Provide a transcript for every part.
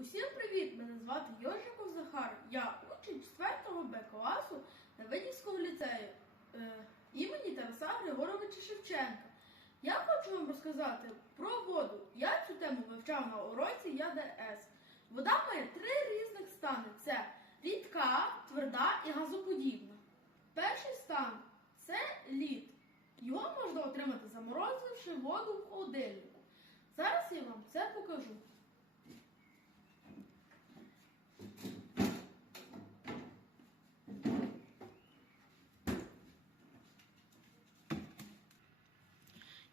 Усім привіт! Мене звати Йожиков Захар. Я учень 4 Б класу Давидівського ліцею е, імені Тараса Григоровича Шевченка. Я хочу вам розказати про воду. Я цю тему вивчав на уроці ЯДС. Вода має три різних стани: це рідка, тверда і газоподібна. Перший стан це лід. Його можна отримати заморозивши воду в холодильнику. Зараз я вам це покажу.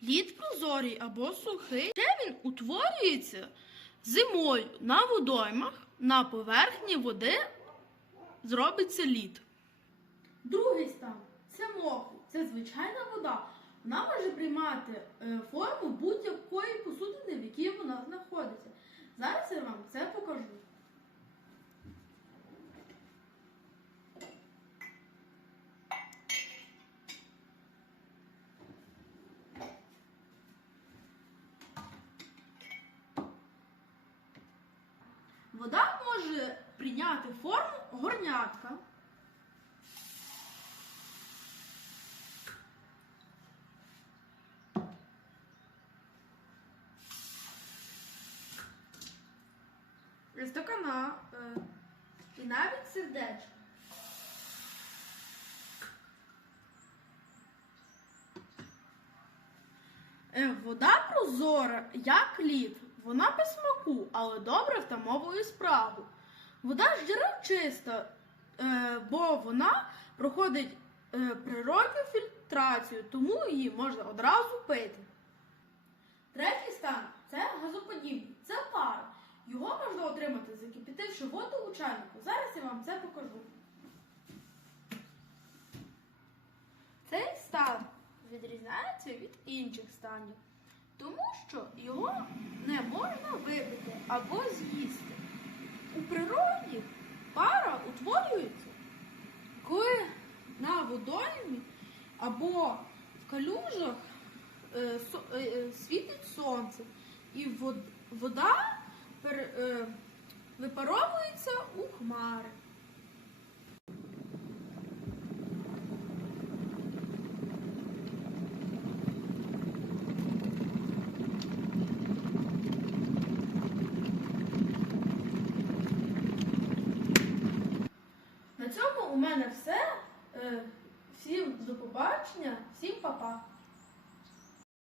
Лід прозорий або сухий, де він утворюється зимою на водоймах, на поверхні води зробиться лід. Другий стан це мокрий, це звичайна вода. Вона може приймати е, форму будь-якої посудини, в якій вона знаходиться. Зараз я вам це покажу. Вода може прийняти форму горнятка. Стакана е, і навіть сердечко. Е, Вода прозора, як лід. Вона без смаку, але добре втамовує справу. Вода з джерел чиста, е, бо вона проходить е, природню фільтрацію, тому її можна одразу пити. Третій стан це газоподібний, це пара. Його можна отримати, закипятивши воду у чайнику. Зараз я вам це покажу. Цей стан відрізняється від інших станів, тому що його не можна випити або з'їсти. У природі пара утворюється, коли на водоймі або в калюжах е, е, е, світить сонце, і вода випаровується у хмари. Е, всім до побачення, всім па-па!